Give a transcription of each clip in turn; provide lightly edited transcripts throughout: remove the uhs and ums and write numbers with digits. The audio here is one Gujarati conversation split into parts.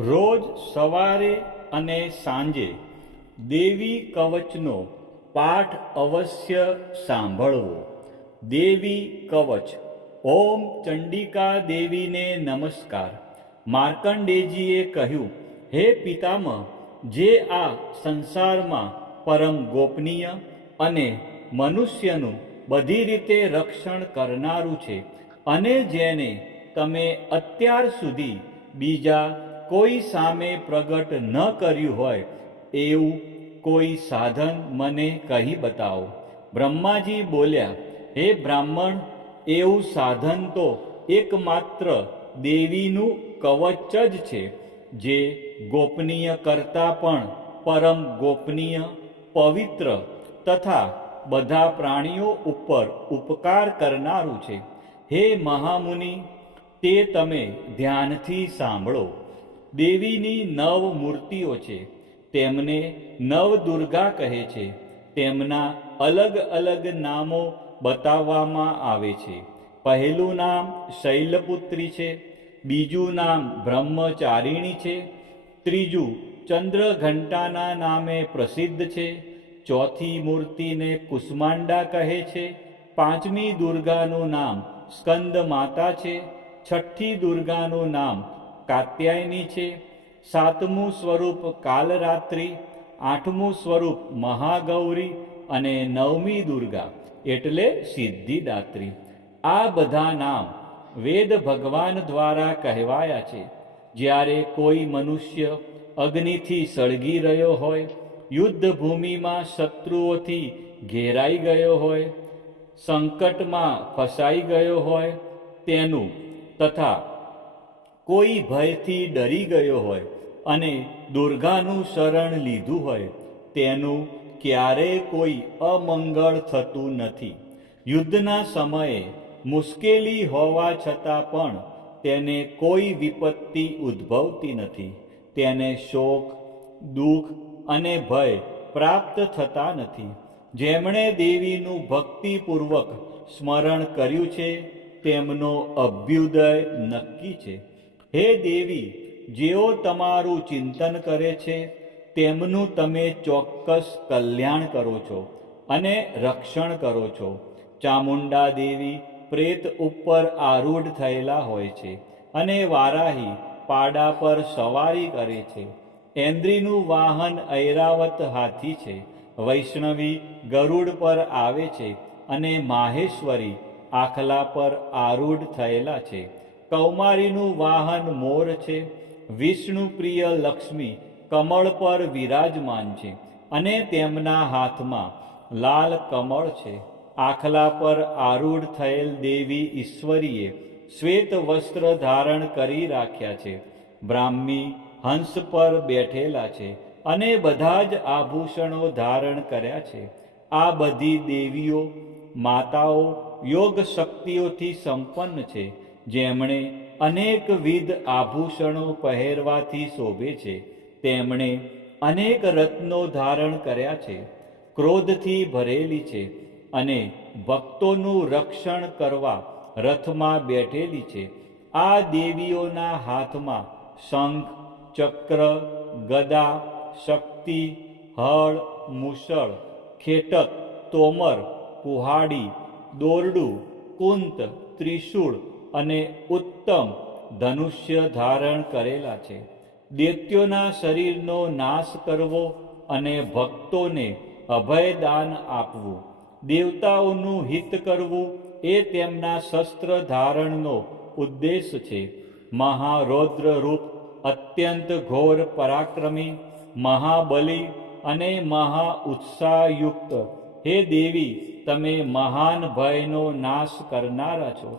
રોજ સવારે અને સાંજે દેવી કવચનો પાઠ અવશ્ય સાંભળવો. દેવી કવચ. ઓમ ચંડિકા દેવીને નમસ્કાર. માર્કંડેયજીએ કહ્યું, હે પિતામહ, જે આ સંસારમાં પરમ ગોપનીય અને મનુષ્યનું બધી રીતે રક્ષણ કરનારું છે, અને જેને તમે અત્યાર સુધી બીજા કોઈ સામે પ્રગટ ન કર્યું હોય એવું કોઈ સાધન મને કહી બતાવો. બ્રહ્માજી બોલ્યા, હે બ્રાહ્મણ, એવું સાધન તો એકમાત્ર દેવીનું કવચ જ છે, જે ગોપનીય કરતાં પણ પરમ ગોપનીય, પવિત્ર તથા બધા પ્રાણીઓ ઉપર ઉપકાર કરનારું છે. હે મહામુનિ, તે તમે ધ્યાનથી સાંભળો. દેવીની 9 મૂર્તિઓ છે. તેમને નવદુર્ગા કહે છે. તેમના અલગ અલગ નામો બતાવવામાં આવે છે. પહેલું નામ શૈલપુત્રી છે, બીજું નામ બ્રહ્મચારિણી છે, ત્રીજું ચંદ્રઘંટાના નામે પ્રસિદ્ધ છે, ચોથી મૂર્તિને કુષ્માંડા કહે છે, પાંચમી દુર્ગાનું નામ સ્કંદ માતા છે, છઠ્ઠી દુર્ગાનું નામ કાત્યાયની છે, સાતમું સ્વરૂપ કાલરાત્રિ, આઠમું સ્વરૂપ મહાગૌરી અને નવમી દુર્ગા એટલે સિદ્ધિદાત્રી. આ બધા નામ વેદ ભગવાન દ્વારા કહેવાયા છે. જ્યારે કોઈ મનુષ્ય અગ્નિથી સળગી રહ્યો હોય, યુદ્ધ ભૂમિમાં શત્રુઓથી ઘેરાઈ ગયો હોય, સંકટમાં ફસાઈ ગયો હોય તેનું, તથા કોઈ ભયથી ડરી ગયો હોય અને દુર્ગાનું શરણ લીધું હોય તેનું ક્યારેય કોઈ અમંગળ થતું નથી. યુદ્ધના સમયે મુશ્કેલી હોવા છતાં પણ તેને કોઈ વિપત્તિ ઉદ્ભવતી નથી. તેને શોક, દુઃખ અને ભય પ્રાપ્ત થતા નથી. જેમણે દેવીનું ભક્તિપૂર્વક સ્મરણ કર્યું છે તેમનો અભ્યુદય નક્કી છે. હે દેવી, જેઓ તમારું ચિંતન કરે છે તેમનું તમે ચોક્કસ કલ્યાણ કરો છો અને રક્ષણ કરો છો. ચામુંડા દેવી પ્રેત ઉપર આરૂઢ થયેલા હોય છે અને વારાહી પાડા પર સવારી કરે છે. ઐન્દ્રીનું વાહન ઐરાવત હાથી છે. વૈષ્ણવી ગરુડ પર આવે છે અને માહેશ્વરી આખલા પર આરૂઢ થયેલા છે. કૌમારીનું વાહન મોર છે. વિષ્ણુ પ્રિય લક્ષ્મી કમળ પર વિરાજમાન છે અને તેમના હાથમાં લાલ કમળ છે. આખલા પર આરૂઢ થયેલ દેવી ઈશ્વરીએ શ્વેત વસ્ત્ર ધારણ કરી રાખ્યા છે. બ્રાહ્મી હંસ પર બેઠેલા છે અને બધા જ આભૂષણો ધારણ કર્યા છે. આ બધી દેવીઓ માતાઓ યોગ શક્તિઓથી સંપન્ન છે, જેમણે અનેકવિધ આભૂષણો પહેરવાથી શોભે છે. તેમણે અનેક રત્નો ધારણ કર્યા છે. ક્રોધથી ભરેલી છે અને ભક્તોનું રક્ષણ કરવા રથમાં બેઠેલી છે. આ દેવીઓના હાથમાં શંખ, ચક્ર, ગદા, શક્તિ, હળ, મુસળ, ખેટક, તોમર, કુહાડી, દોરડું, કુંત, ત્રિશૂળ અને ઉત્તમ ધનુષ્ય ધારણ કરેલા છે. દૈત્યોના શરીરનો નાશ કરવો અને ભક્તોને અભયદાન આપવું, દેવતાઓનું હિત કરવું એ તેમના શસ્ત્ર ધારણનો ઉદ્દેશ છે. મહારૌદ્ર રૂપ, અત્યંત ઘોર પરાક્રમી, મહાબલી અને મહા ઉત્સાહયુક્ત હે દેવી, તમે મહાન ભયનો નાશ કરનારા છો.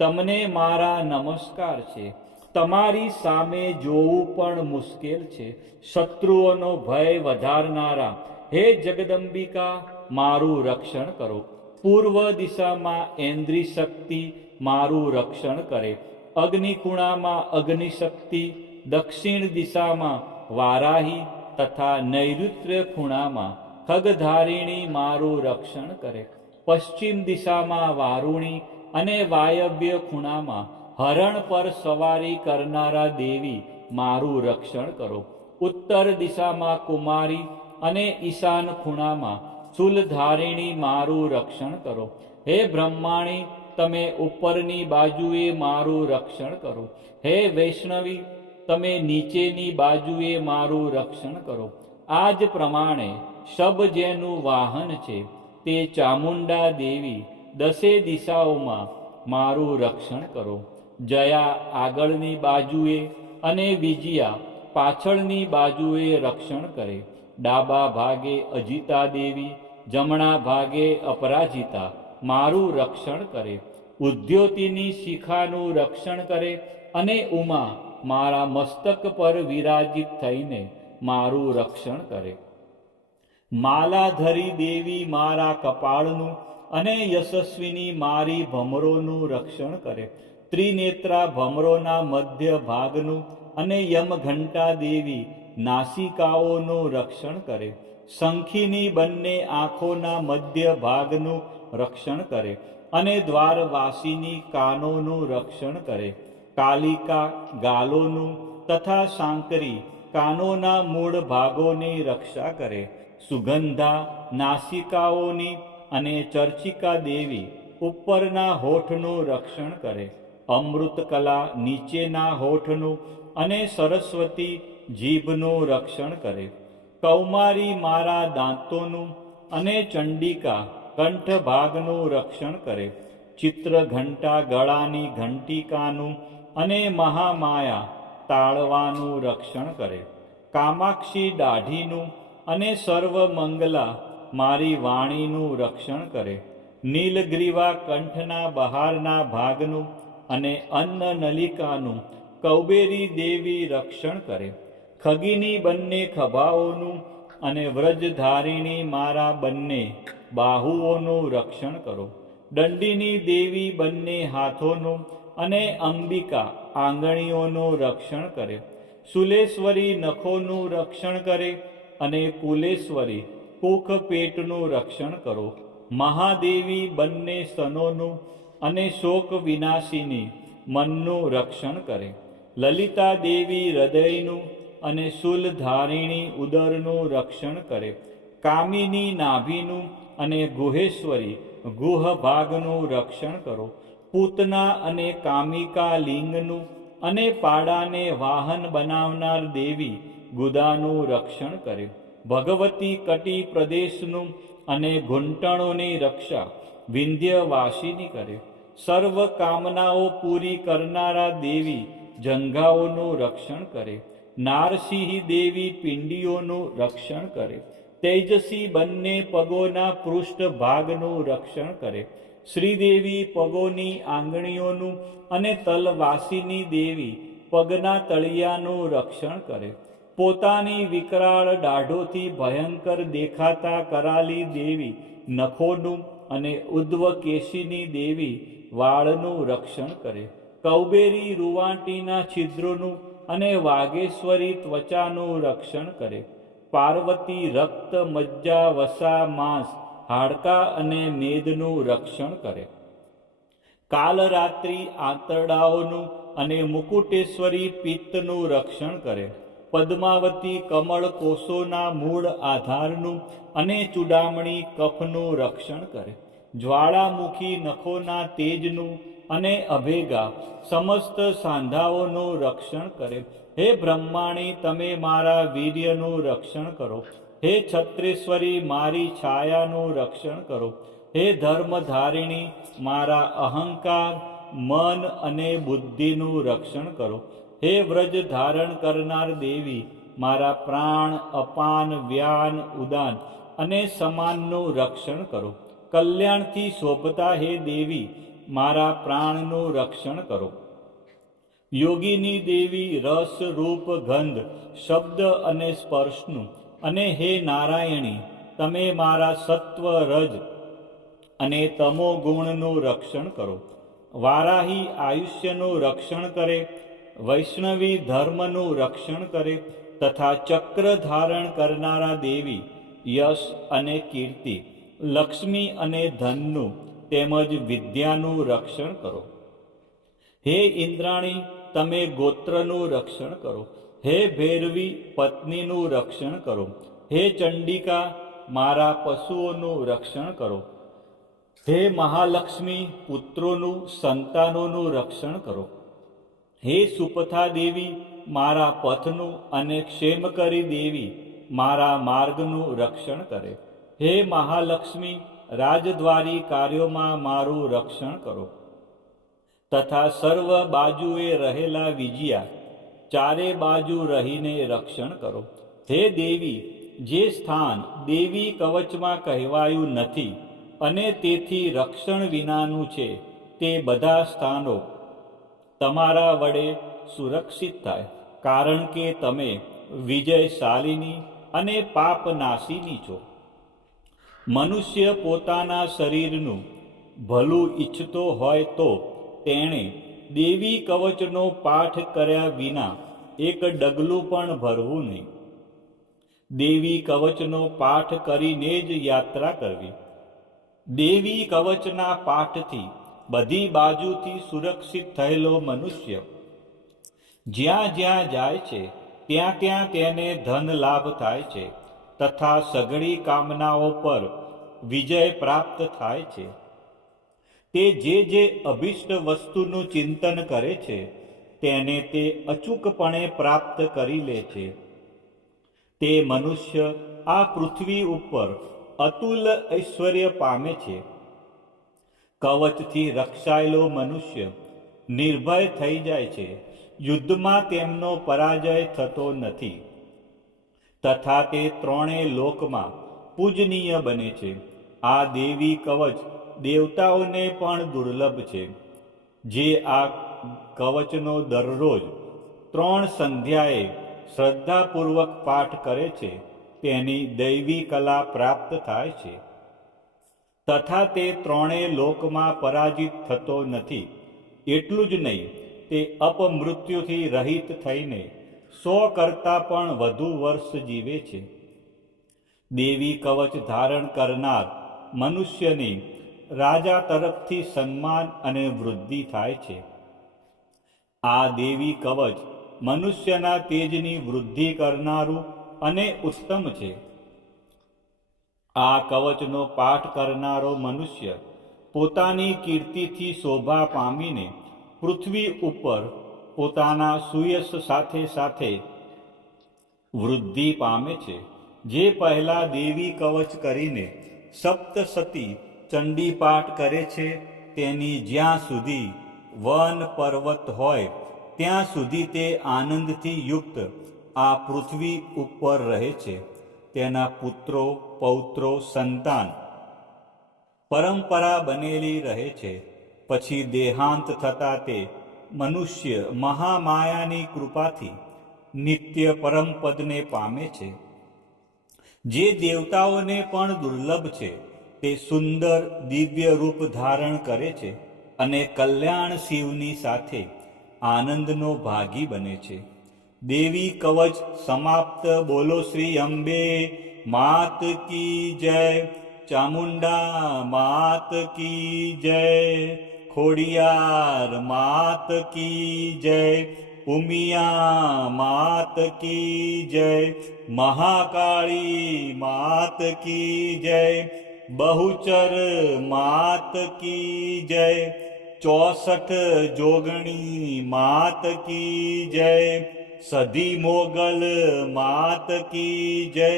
તમને મારા નમસ્કાર છે. તમારી સામે જોવું પણ મુશ્કેલ છે. શત્રુઓનો ભય વધારનારા હે જગદંબિકા, મારું રક્ષણ કરો. પૂર્વ દિશામાં ઐન્દ્રી શક્તિ મારું રક્ષણ કરે. અગ્નિકુણામાં અગ્નિશક્તિ, દક્ષિણ દિશામાં વારાહી તથા નૈઋત્ય ખૂણામાં ખગધારિણી મારું રક્ષણ કરે. પશ્ચિમ દિશામાં વારુણી અને વાયવ્ય ખૂણામાં હરણ પર સવારી કરનારા દેવી મારું રક્ષણ કરો. ઉત્તર દિશામાં કુમારી અને ઈશાન ખૂણામાં શૂલધારિણી મારું રક્ષણ કરો. હે બ્રહ્માણી, તમે ઉપરની બાજુએ મારું રક્ષણ કરો. હે વૈષ્ણવી, તમે નીચેની બાજુએ મારું રક્ષણ કરો. આ જ પ્રમાણે શબ જેનું વાહન છે તે ચામુંડા દેવી દસે દિશાઓમાં મારું રક્ષણ કરો. જયા આગળની બાજુએ અને વિજયા પાછળની બાજુએ રક્ષણ કરે. ડાબા ભાગે અજિતા દેવી, જમણા ભાગે અપરાજિતા મારું રક્ષણ કરે. ઉદ્યોતિની શિખાનું રક્ષણ કરે અને ઉમા મારા મસ્તક પર વિરાજિત થઈને મારું રક્ષણ કરે. માલાધરી દેવી મારા કપાળનું અને યશસ્વીની મારી ભમરોનું રક્ષણ કરે. ત્રિનેત્રા ભમરોના મધ્ય ભાગનું અને યમઘંટા દેવી નાસિકાઓનું રક્ષણ કરે. શંખીની બંને આંખોના મધ્ય ભાગનું રક્ષણ કરે અને દ્વારવાસીની કાનોનું રક્ષણ કરે. કાલિકા ગાલોનું તથા સાંકરી કાનોના મૂળ ભાગોની રક્ષા કરે. સુગંધા નાસિકાઓની અને ચર્ચિકા દેવી ઉપરના હોઠનું રક્ષણ કરે. અમૃતકલા નીચેના હોઠનું અને સરસ્વતી જીભનું રક્ષણ કરે. કૌમારી મારા દાંતોનું અને ચંડિકા કંઠ ભાગનું રક્ષણ કરે. ચિત્રઘંટા ગળાની ઘંટિકાનું અને મહામાયા તાળવાનું રક્ષણ કરે. કામાક્ષી દાઢીનું અને સર્વમંગલા મારી વાણીનું રક્ષણ કરે. નીલગ્રીવા કંઠના બહારના ભાગનું અને અન્ન નલિકાનું કૌબેરી દેવી રક્ષણ કરે. ખગીની બંને ખભાઓનું અને વ્રજધારિણી મારા બંને બાહુઓનું રક્ષણ કરો. દંડીની દેવી બંને હાથોનું અને અંબિકા આંગળીઓનું રક્ષણ કરે. શુલેશ્વરી નખોનું રક્ષણ કરે અને કુલેશ્વરી કુખ પેટનું રક્ષણ કરો. મહાદેવી બંને સ્તનોનું અને શોક વિનાશીની મનનું રક્ષણ કરે. લલિતા દેવી હૃદયનું અને શૂલધારિણી ઉદરનું રક્ષણ કરે. કામિની નાભીનું અને ગુહેશ્વરી ગુહ ભાગનું રક્ષણ કરો. પૂતના અને કામિકા લિંગનું અને પાડાને વાહન બનાવનાર દેવી ગુદાનું રક્ષણ કરે. ભગવતી કટી પ્રદેશનું અને ઘૂંટણોની રક્ષા વિંધ્યવાસીની કરે. સર્વ કામનાઓ પૂરી કરનારા દેવી જંઘાઓનું રક્ષણ કરે. નારસિંહ દેવી પિંડીઓનું રક્ષણ કરે. તેજસી બંને પગોના પૃષ્ઠ ભાગનું રક્ષણ કરે. શ્રીદેવી પગોની આંગળીઓનું અને તલવાસીની દેવી પગના તળિયાનું રક્ષણ કરે. પોતાની વિકરાળ દાઢોથી ભયંકર દેખાતા કરાલી દેવી નખોનું અને ઉદ્ધવકેશીની દેવી વાળનું રક્ષણ કરે. કૌબેરી રૂવાંટીના છિદ્રોનું અને વાગેશ્વરી ત્વચાનું રક્ષણ કરે. પાર્વતી રક્ત મજ્જા વસા માંસ હાડકાં અને મેદનું રક્ષણ કરે. કાલરાત્રિ આંતરડાઓનું અને મુકુટેશ્વરી પિત્તનું રક્ષણ કરે. પદ્માવતી કમળ કોષોના મૂળ આધારનું અને ચૂડામણી કફનું રક્ષણ કરે. જ્વાળામુખી નખોના તેજનું અને અભેગા સમસ્ત સાંધાઓનું રક્ષણ કરે. હે બ્રહ્માણી, તમે મારા વીર્યનું રક્ષણ કરો. હે છત્રેશ્વરી, મારી છાયાનું રક્ષણ કરો. હે ધર્મધારિણી, મારા અહંકાર, મન અને બુદ્ધિનું રક્ષણ કરો. હે વ્રજ ધારણ કરનાર દેવી, મારા પ્રાણ, અપાન, વ્યાન, ઉદાન અને સમાનનું રક્ષણ કરો. કલ્યાણથી શોભતા હે દેવી, મારા પ્રાણનું રક્ષણ કરો. યોગીની દેવી રસ, રૂપ, ગંધ, શબ્દ અને સ્પર્શનું અને હે નારાયણી, તમે મારા સત્વ, રજ અને તમો ગુણનું રક્ષણ કરો. વારાહી આયુષ્યનું રક્ષણ કરે. વૈષ્ણવી ધર્મનું રક્ષણ કરે તથા ચક્ર ધારણ કરનારા દેવી યશ અને કીર્તિ, લક્ષ્મી અને ધનનું તેમજ વિદ્યાનું રક્ષણ કરો. હે ઇન્દ્રાણી, તમે ગોત્રનું રક્ષણ કરો. હે ભૈરવી, પત્નીનું રક્ષણ કરો. હે ચંડિકા, મારા પશુઓનું રક્ષણ કરો. હે મહાલક્ષ્મી, પુત્રોનું, સંતાનોનું રક્ષણ કરો. હે સુપથા દેવી, મારા પથનું, અને ક્ષેમકરી દેવી, મારા માર્ગનું રક્ષણ કરે. હે મહાલક્ષ્મી, રાજદ્વારી કાર્યોમાં મારું રક્ષણ કરો. તથા સર્વ બાજુએ રહેલા વિજયા, ચારે બાજુ રહીને રક્ષણ કરો. હે દેવી, જે સ્થાન દેવી કવચમાં કહેવાયું નથી અને તેથી રક્ષણ વિનાનું છે, તે બધા સ્થાનો તમારા વડે સુરક્ષિત થાય, કારણ કે તમે વિજયશાલિની અને પાપનાશીની છો. મનુષ્ય પોતાના શરીરનું ભલું ઈચ્છતો હોય તો તેણે દેવી કવચનો પાઠ કર્યા વિના એક ડગલું પણ ભરવું નહીં. દેવી કવચનો પાઠ કરીને જ યાત્રા કરવી. દેવી કવચના પાઠથી બધી બાજુથી સુરક્ષિત થયેલો મનુષ્ય જ્યાં જ્યાં જાય છે ત્યાં ત્યાં તેને ધન લાભ થાય છે તથા સઘળી કામનાઓ પર વિજય પ્રાપ્ત થાય છે. તે જે અભિષ્ટ વસ્તુનું ચિંતન કરે છે તેને તે અચૂકપણે પ્રાપ્ત કરી લે છે. તે મનુષ્ય આ પૃથ્વી ઉપર અતુલ ઐશ્વર્ય પામે છે. કવચથી રક્ષાયેલો મનુષ્ય નિર્ભય થઈ જાય છે. યુદ્ધમાં તેમનો પરાજય થતો નથી તથા તે ત્રણેય લોકમાં પૂજનીય બને છે. આ દેવી કવચ દેવતાઓને પણ દુર્લભ છે. જે આ કવચનો દરરોજ 3 સંધ્યાએ શ્રદ્ધાપૂર્વક પાઠ કરે છે તેની દૈવી કલા પ્રાપ્ત થાય છે તથા તે ત્રણેય લોકમાં પરાજિત થતો નથી. એટલું જ નહીં, તે અપમૃત્યુથી રહિત થઈને 100 કરતાં પણ વધુ વર્ષ જીવે છે. દેવી કવચ ધારણ કરનાર મનુષ્યની રાજા તરફથી સન્માન અને વૃદ્ધિ થાય છે. આ દેવી કવચ મનુષ્યના તેજની વૃદ્ધિ કરનારું અને ઉત્તમ છે. આ કવચનો પાઠ કરનારો મનુષ્ય પોતાની કીર્તિથી શોભા પામીને પૃથ્વી ઉપર પોતાના સુયશ સાથે સાથે વૃદ્ધિ પામે છે. જે પહેલા દેવી કવચ કરીને સપ્તસતી ચંડી પાઠ કરે છે તેની જ્યાં સુધી વન પર્વત હોય ત્યાં સુધી તે આનંદથી યુક્ત આ પૃથ્વી ઉપર રહે છે. તેના પુત્રો પૌત્રો સંતાન પરંપરા બનેલી રહે છે. પછી દેહાંત થતાં તે મનુષ્ય મહામાયાની કૃપાથી નિત્ય પરમપદને પામે છે. જે દેવતાઓને પણ દુર્લભ છે તે સુંદર દિવ્ય રૂપ ધારણ કરે છે અને કલ્યાણ શિવની સાથે આનંદનો ભાગી બને છે. દેવી કવચ સમાપ્ત. બોલો શ્રી અંબે માત કી જય. ચામુંડા માત કી જય. ખોડિયાર માત કી જય. ઉમિયા માત કી જય. મહાકાળી માત કી જય. બહુચર માત કી જય. 64 જોગણી માત કી જય. સધી મોગલ માત કી જય.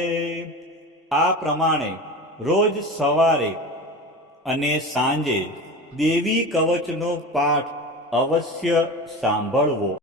આ પ્રમાણે રોજ સવારે અને સાંજે દેવી કવચનો પાઠ અવશ્ય સાંભળવો.